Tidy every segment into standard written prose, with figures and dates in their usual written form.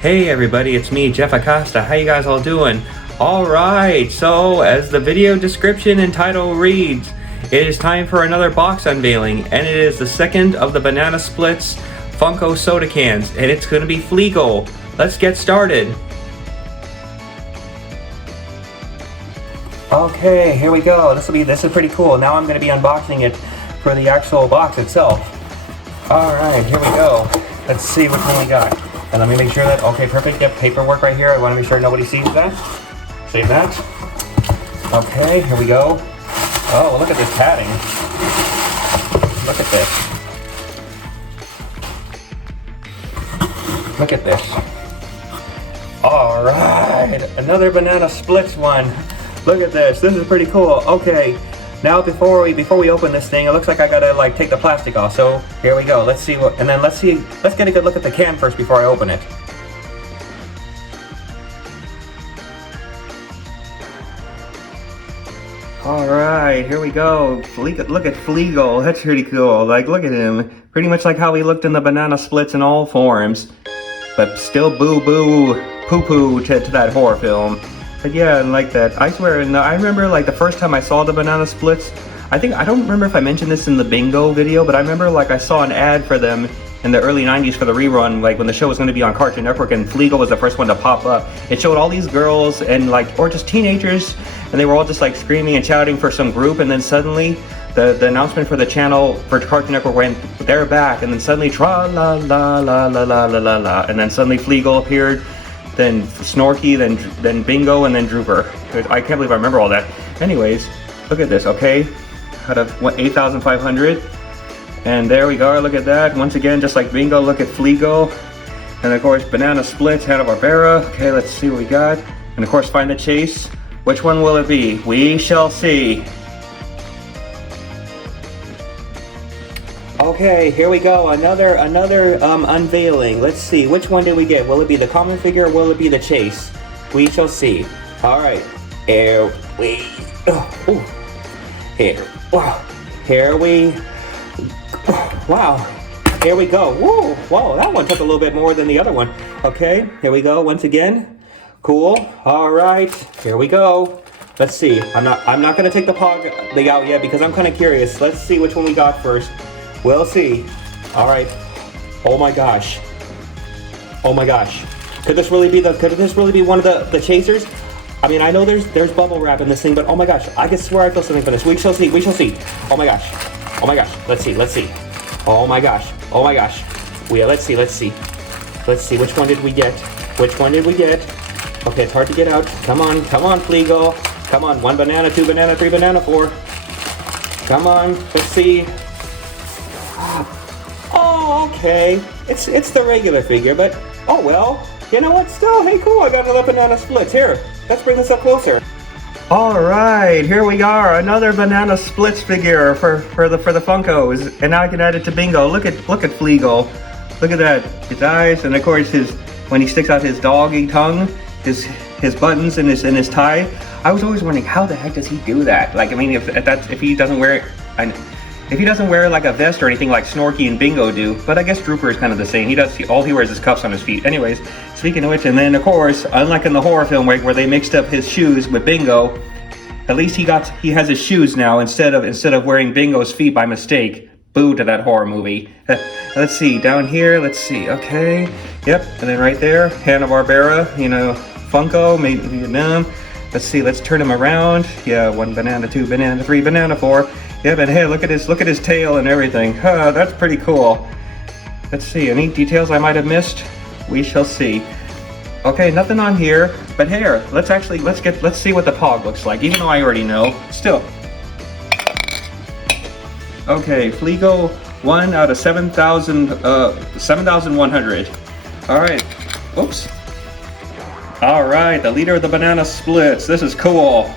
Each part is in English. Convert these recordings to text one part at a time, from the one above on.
Hey everybody, it's me, Jeff Acosta. How you guys all doing? Alright, so as the video description and title reads, it is time for another box unveiling, and it is the second of the Banana Splits Funko soda cans, and it's going to be Fleegle. Let's get started. Okay, here we go. This is pretty cool. Now I'm going to be unboxing it for the actual box itself. Alright, here we go. Let's see which one we got. And let me make sure that, okay, perfect, yep, paperwork right here. I want to make sure nobody sees that. Save that. Okay, here we go. Oh, look at this padding. Look at this. Look at this. Alright, another Banana Splits one. Look at this, this is pretty cool. Okay, now before we open this thing, it looks like I gotta like take the plastic off. So here we go. Let's see what, and then let's get a good look at the can first before I open it. All right, here we go. Look at Fleegle. That's pretty cool. Like, look at him. Pretty much like how he looked in the Banana Splits in all forms, but still boo boo poo poo to that horror film. But yeah, I like that. I swear, and I remember like the first time I saw the Banana Splits, I don't remember if I mentioned this in the bingo video, but I remember like I saw an ad for them in the early 90s for the rerun, like when the show was going to be on Cartoon Network, and Fleegle was the first one to pop up. It showed all these girls and like, or just teenagers, and they were all just like screaming and shouting for some group, and then suddenly the announcement for the channel for Cartoon Network went, they're back, and then suddenly tra la la la la la la la la, and then suddenly Fleegle appeared, then Snorky, then Bingo, and then Drooper. I can't believe I remember all that. Anyways, look at this, okay? Out of 8,500. And there we go, look at that. Once again, just like Bingo, look at Fleegle. And of course, Banana Splits, Hanna-Barbera. Okay, let's see what we got. And of course, Find the Chase. Which one will it be? We shall see. Okay, here we go. Another unveiling. Let's see. Which one did we get? Will it be the common figure or will it be the Chase? We shall see. All right. Here we. Here we. Wow. Here we go. Whoa. Whoa. That one took a little bit more than the other one. Okay. Here we go. Once again. Cool. All right. Here we go. Let's see. I'm not gonna take the pog thing out yet because I'm kind of curious. Let's see which one we got first. We'll see. All right. Oh my gosh. Oh my gosh. Could this really be one of the chasers? I mean, I know there's bubble wrap in this thing, but oh my gosh, I can swear I feel something for this. We shall see. We shall see. Oh my gosh. Oh my gosh. Let's see. Let's see. Oh my gosh. Oh my gosh. Let's see. Let's see. Let's see. Which one did we get? Which one did we get? Okay, it's hard to get out. Come on. Come on, Fleegle. Come on. 1 banana, 2 banana, 3 banana, 4. Come on. Let's see. Oh, okay. It's the regular figure, but oh well. You know what? Still, hey, cool. I got another Banana Splits. Here, let's bring this up closer. All right, here we are. Another Banana Splits figure for the Funkos, and now I can add it to Bingo. Look at Fleegle. Look at that. His eyes, and of course when he sticks out his doggy tongue, his buttons and his tie. I was always wondering how the heck does he do that? Like, I mean, if he doesn't wear it. If he doesn't wear like a vest or anything like Snorky and Bingo do, but I guess Drooper is kind of the same. All he wears is cuffs on his feet. Anyways, speaking of which, and then of course, unlike in the horror film where they mixed up his shoes with Bingo, at least he has his shoes now instead of wearing Bingo's feet by mistake. Boo to that horror movie. Let's see, down here, let's see, okay. Yep, and then right there, Hanna-Barbera, you know, Funko, made in Vietnam. Let's see, let's turn him around. Yeah, 1 banana, 2 banana, 3 banana, 4. Yeah, but hey, look at his tail and everything. That's pretty cool. Let's see, any details I might have missed? We shall see. Okay, nothing on here, but here, let's see what the pog looks like, even though I already know. Still. Okay, Fleegle 1 out of 7,100. All right. Oops. All right, the leader of the Banana Splits. This is cool.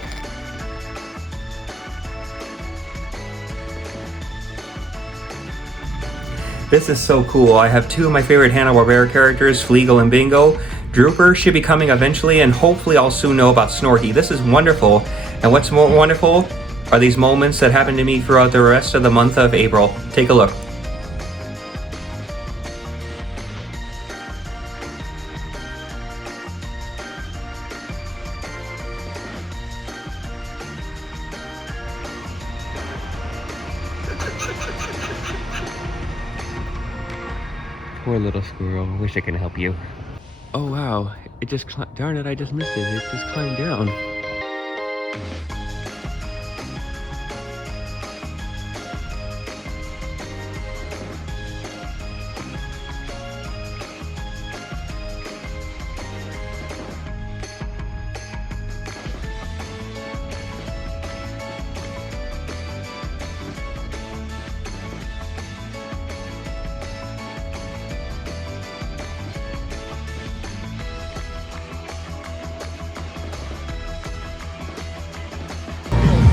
This is so cool. I have 2 of my favorite Hanna-Barbera characters, Fleegle and Bingo. Drooper should be coming eventually, and hopefully I'll soon know about Snorky. This is wonderful. And what's more wonderful are these moments that happen to me throughout the rest of the month of April. Take a look. Poor little squirrel. Wish I could help you. Oh wow, it just darn it, I just missed it. It just climbed down.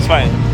Fine.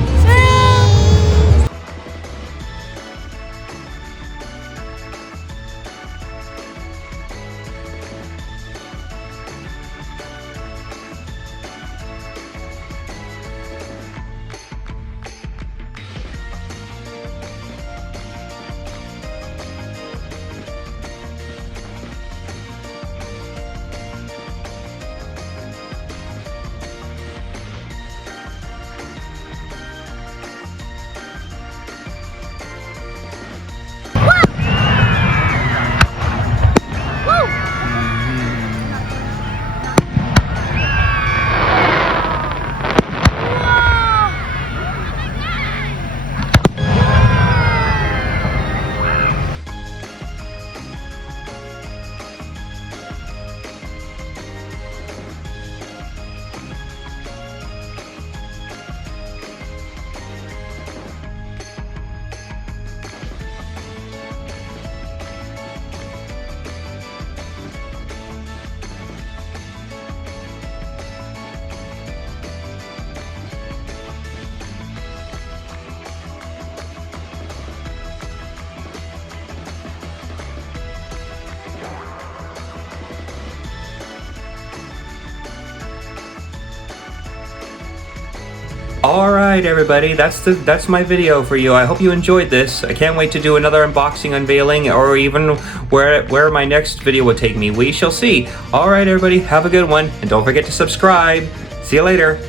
Alright everybody, that's my video for you. I hope you enjoyed this. I can't wait to do another unboxing, unveiling, or even where my next video will take me. We shall see. Alright everybody, have a good one, and don't forget to subscribe. See you later.